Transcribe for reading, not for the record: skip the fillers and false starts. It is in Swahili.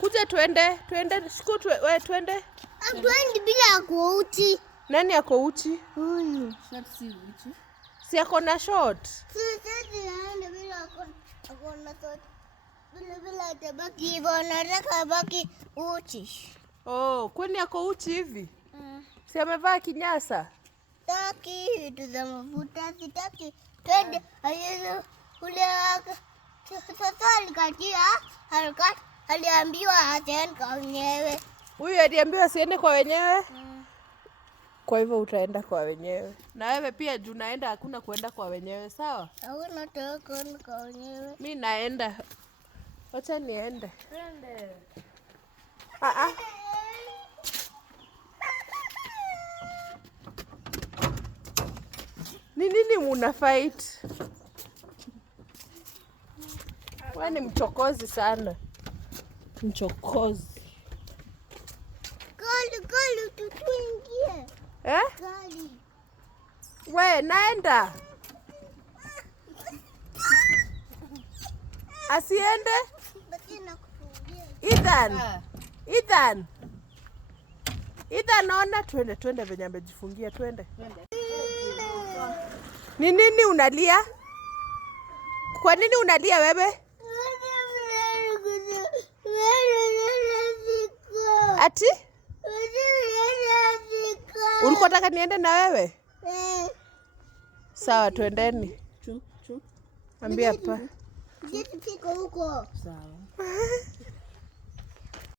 Kuja twende siku wewe twende. Twende bila kuuchi. Nani ako uchi? Huyu. Short si uchi. Si ako na short. Sisi naenda bila akona short. Bila tabaki hivyo nataka baki uchi. Oh, kwani ako uchi hivi? Si amevaa kinyasa? Taki vitu za mafuta sitaki. Twende ayezo ule sasa alikatia harakati aliambiwa asiende kwa wenyewe. Huyu aliambiwa asiende kwa wenyewe? Kwa hivyo utaenda kwa wenyewe. Na wewe pia juu naenda hakuna kuenda kwa wenyewe, sawa? Hakuna kwenda kwa wenyewe. Mimi naenda. Acha niende. Twende. Ni nini muna fight? Wewe ni mchokozi sana. Mchokozi. Gali tutuingie. Gali. We, naenda. Asiende? Ethan, naona twende venye amejifungia twende. Ni nini unalia? Kwa nini unalia wewe? Ati? Ulikuwa unataka niende na wewe? Sawa, twendeni. Ambia pa. Huko. sawa.